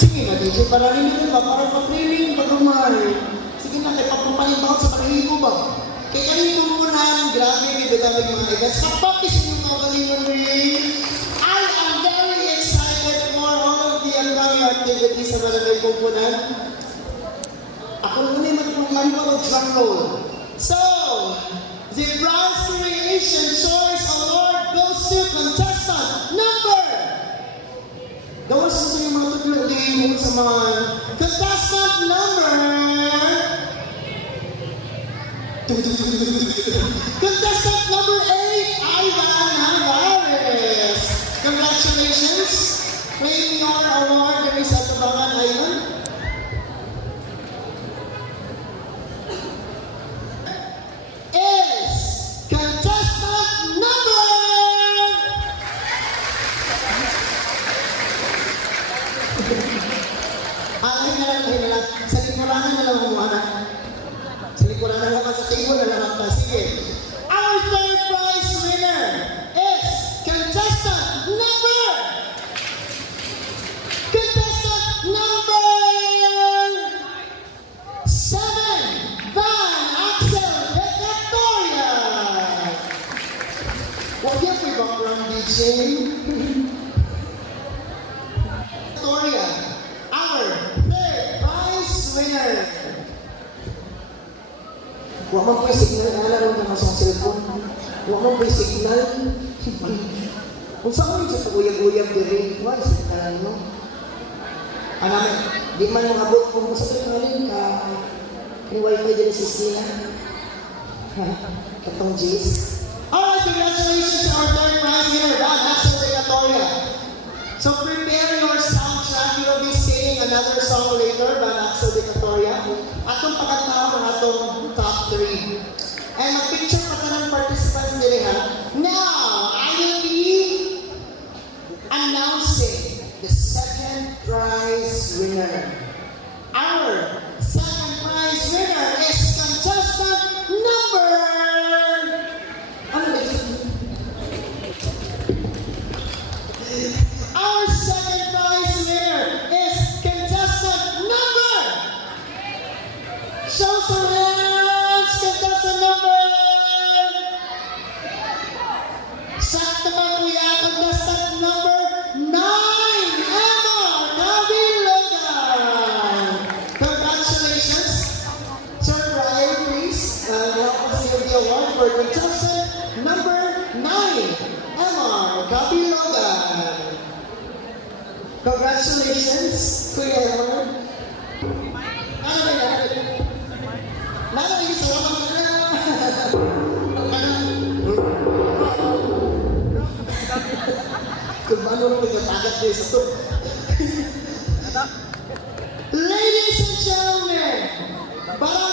Sige na, DJ, para rin ba? Para pa-training, pag-umar. Sige na, kay pagpapaling ba sa panahigo ba? Kaya kanino mo na, grabe, bibitawag mga igas. Kapapis yung mga kalingon rin. I am very excited for all of the upcoming activities sa Barangay Kumpunan. Ako muna yung matulungan ko ng drum roll. So, the Bronze Creation Choice Award goes to contestant number. Gawas sa yung mga tutulong sa mga contestant number. Contestant number 8, Ivan Alvarez. Congratulations. Claim your award dari sa tabangan, Ivan. Is contestant number... Alahin na lang. Sa likurangan na lang umuha. Sa likurangan na lang sa table na lang ang sige. Our third prize winner is contestant number 7, Van Axel de Victoria. Huwag yan po yung background DJ. Victoria, our third prize winner. Huwag mo po yung signal, naalala mo naman sa cellphone. Huwag mo po yung signal. Kung saan mo yung sa uyag-uyag diri, huwag yung signal mo. Namin, di man yung abot kung sa trikanin ka, yung wifi diri sa Sina. Katong Jace. Alright, congratulations to our third prize winner, Van Axel de Victoria. So prepare your soundtrack. You will be singing another song later, Van Axel de Victoria. Atong pagkatao ng atong top 3. And mag-picture pa ka ng participants nila ha. Now, I will be announcing the second prize winner. Our second prize winner is contestant number... Our second prize winner is contestant number... Show some hands, contestant number... Sakto ba kuya, contestant number 9, Emma Gabilogan. Congratulations. Sir Brian, please help us give the award for contestant number 9, Emma Gabilogan. Congratulations, Kuya Emma. Nalagay sa walang kung ano mo nagtatagat kayo sa ito. Ladies and gentlemen, para